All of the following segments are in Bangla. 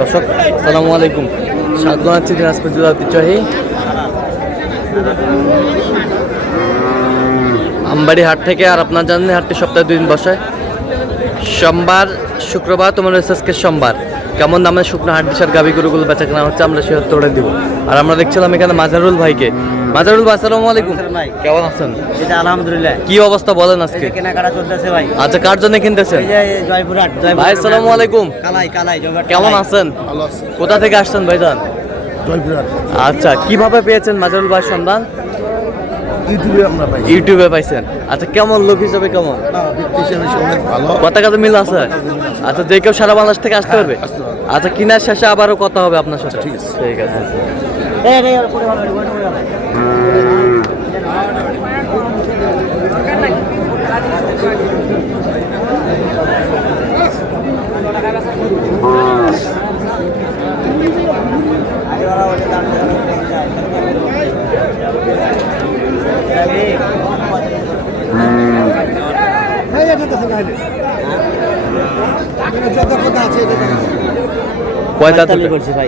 দর্শক আসসালামু আলাইকুম, স্বাগত জানাচ্ছি দিনাজপুর জেলার ঐতিহ্যবাহী আমবাড়ি হাট থেকে। আর আপনার জানেন হাটটি সপ্তাহে 2 দিন বসে, সোমবার শুক্রবার। তোমার আজকে সোমবার। কেমন দামে শুকনো হাট দিশার গাভী গরুগুলো বেচা কেনা হচ্ছে আমরা সে তোড়ে দিব। আর আমরা দেখছিলাম এখানে মাজারুল ভাইকে। মাজারুল ভাই আসসালামু আলাইকুম, কেমন আছেন? আলহামদুলিল্লাহ। কি অবস্থা বলেন আজকে? কেনাকাটা চলতেছে ভাই। আচ্ছা, কার জন্য কিনতেছেন? জয়পুরহাট। ভাই আসসালামু আলাইকুম, কালাই কেমন আছেন? কোথা থেকে আসছেন ভাইজান? জয়পুরহাট। আচ্ছা, কিভাবে পেয়েছেন মাজারুল ভাই সন্ধান? ইউটিউবে পাইছেন। আচ্ছা, কেমন লোক হিসেবে কেমন? কথা কাজে মিল আছে। আচ্ছা, যে কেউ সারা বাংলাদেশ থেকে আসতে পারবে? আচ্ছা, কিনার শেষে আবারও কথা হবে আপনার সাথে। ঠিক আছে, ঠিক আছে।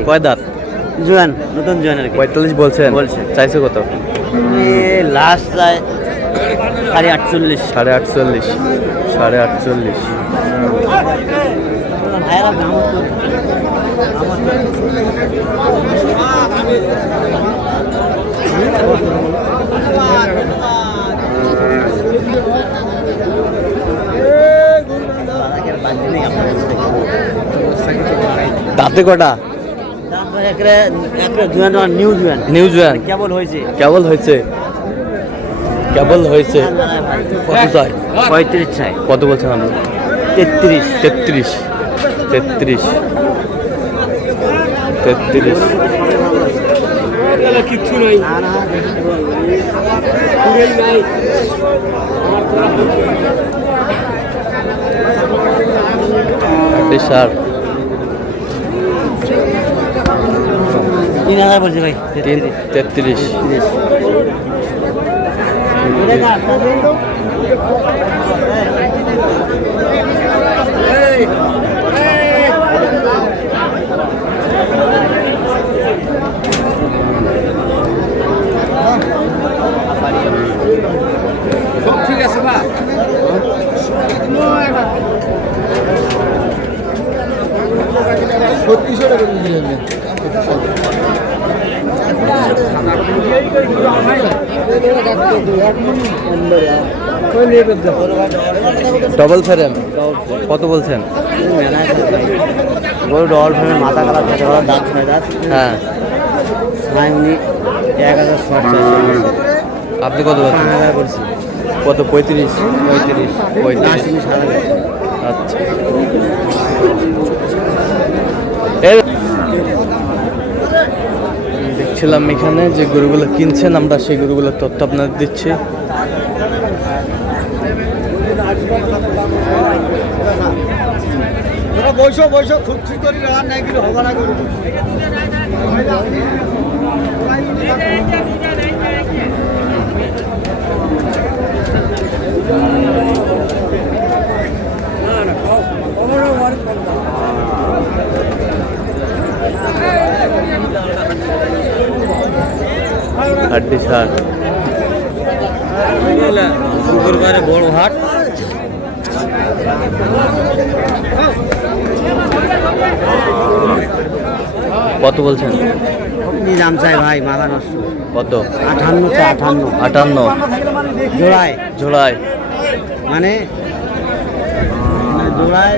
কয় দাঁত? জোয়ান, নতুন জোয়ান আর কি। 45 বলছেন? চাইছে কত? লাস্ট যায় 48.5। 48.5। 48.5। ভাইরা দাম দাঁতে কটা? নিউ জোয়ান কেবল হয়েছে। কেবল হয়েছে। কত চাই? 35 চাই। কত বলছেন আপনি? 33। 33। 33। কিচ্ছু নাই। সার 3000 বলছে ভাই। 33। ঠিক আছে বা ডবল ফ্রেম কত বলছেন? ডবল ফ্রেমের মাথা কালা, পেটে কালা, দাঁত 6 দাঁত। হ্যাঁ, উনি 1060 আপনি কত বলছেন? করছি। কত? 35। 35। আচ্ছা, দেখছিলাম এখানে যে গরুগুলো কিনছেন, আমরা সেই গরুগুলোর তথ্য আপনাদের দিচ্ছি। বৈশ খুঁজছি করি রান নাই কিন্তু হবে না গরু। হাড্ডি সার শুক্রবারে বড় হাট। কত বলছেন? নিলাম চাই ভাই, মাথা নষ্ট। কত? 58 চাই। 58 জোড়ায় মানে জোড়ায়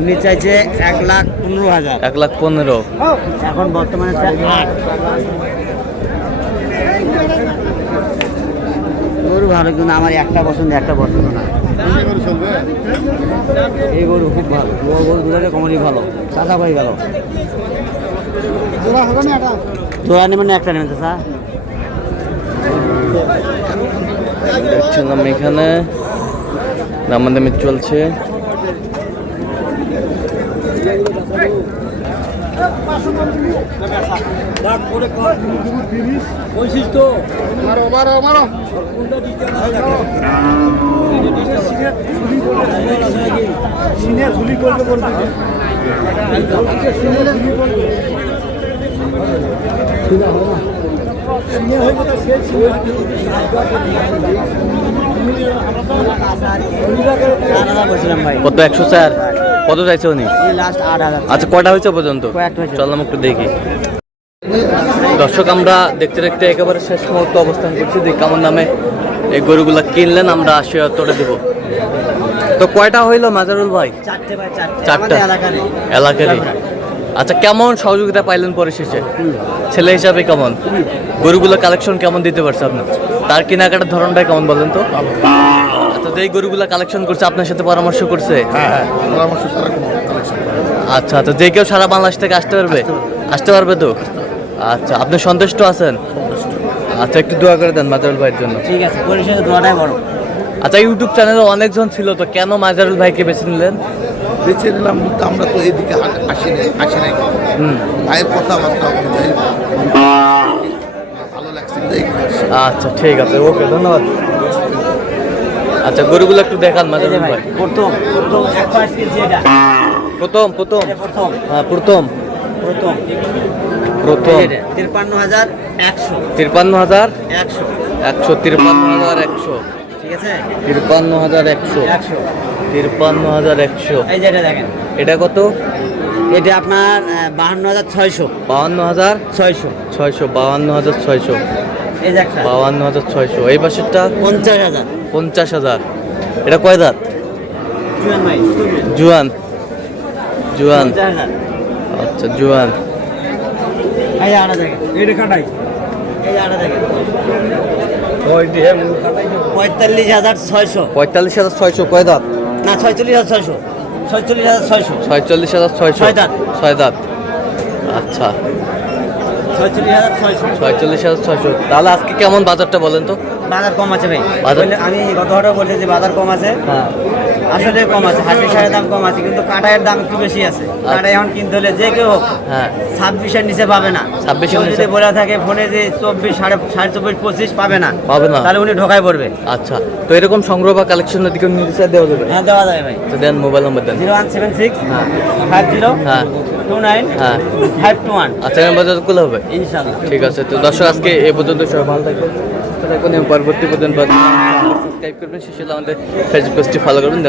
উনি চাইছে 1,15,000। 1,15,000। এখন বর্তমানে চাই 8। গরু ভালো, কিন্তু আমার একটা পছন্দ না। এই গরু খুব ভালো, গরু দুটাকে কমনই ভালো। চাচা ভাই গেল জোড়া নেবেন না একটা নেবেন চাচা? দেখছিলাম এখানে দামাদামি চলছে। কত 104? কত চাইছে উনি? আচ্ছা কয়টা হয়েছে পর্যন্ত? চললাম একটু দেখি। দর্শক আমরা দেখতে দেখতে একেবারে শেষ মুহূর্তে অবস্থান করছি। দেখি কেমন দামে এই গরুগুলা কিনলেন, আমরা 80,000 তোড়ে দেবো। তো কয়টা হইলো মাজারুল ভাই? চারটা এলাকারই। আচ্ছা কেমন সহযোগিতা পাইলেন পরিশেষে? ছেলে হিসাবে কেমন? গরুগুলো কালেকশন কেমন দিতে পারছে আপনার? তার কেনাকাটার ধরনটা কেমন বলেন তো? আচ্ছা যেই গরুগুলো কালেকশন করছে আপনার সাথে পরামর্শ করছে? আচ্ছা আচ্ছা, যে কেউ সারা বাংলাদেশ থেকে আসতে পারবে? আসতে পারবে তো? আচ্ছা আপনি সন্তুষ্ট আছেন? আচ্ছা একটু দোয়া করে দেন মাজারুল ভাইয়ের জন্য। ঠিক আছে, পরিষেবা দোয়াটাই বড়। আচ্ছা ইউটিউব চ্যানেলে অনেকজন ছিল, তো কেন মাজারুল ভাইকে বেছে নিলেন? বেছে নিলাম কিন্তু আমরা তো এদিকে আসি নাই। ভাইয়ের কথাবার্তা অনুযায়ী ভালো লাগছে তাই এখানে আসছি। আচ্ছা ঠিক আছে, ওকে ধন্যবাদ। আচ্ছা গরুগুলো একটু দেখান মাজারুল ভাই। প্রথম 105 কেজি এটা। প্রথম হ্যাঁ প্রথম 53,100। 53,100 ঠিক আছে, 53,100 53,100। এই যে এটা দেখেন, এটা কত? এটা আপনার 52,600। 52,600 52,600 এই যে একটা 52,600। এই পাশেরটা 50,000। 50,000। এটা কয় দাঁত? জুয়ান ভাই, জুয়ান 50,000। আচ্ছা জুয়ান। এই যে আড়া দেখেন, এটা কাটাই। এই যে আড়া দেখেন, 45,600। 45,600। কয় দাঁত? না 46,600। 46,600। 46,600। ছয় দাঁত। 6 দাঁত। আচ্ছা 46,600। 46,600। তাহলে আজকে কেমন বাজারটা বলেন তো? বাজার কম আছে ভাই। বাজার- বললে আমি গত হাটে বলছি যে বাজার কম আছে। হ্যাঁ আসলে কম আছে, হাটের সারের দাম কম আছে, কিন্তু কাঁটায়ের দাম একটু বেশি আছে। কাঁটায় এখন কিনতে হলে যে কেউ হ্যাঁ 26-এর নিচে পাবে না। 26 কেউ এর যদি নিচে? বলে থাকে ফোনে যে 24, 24.5, 25 পাবে না, পাবে না। তাহলে উনি ঢোকায় পড়বে। আচ্ছা তো এরকম সংগ্রহ বা কালেকশনের দিকে নিতে চাই দেওয়া যাবে? হ্যাঁ দেওয়া যায় ভাই। তো দেন মোবাইল নাম্বার দেন। 0176 হ্যাঁ 50 হ্যাঁ 29 হ্যাঁ 521। আচ্ছা এর বাজার খুলে হবে? ইনশাআল্লাহ। ঠিক আছে, তো দর্শক আজকে এ পর্যন্ত সবাই ভালো থাকবেন, সুস্থ থাকবেন এবং পরবর্তী পর্যন্ত সাবস্ক্রাইব করবেন, শেষে হলে আমাদের ফেসবুক পেজটি ফলো করবেন।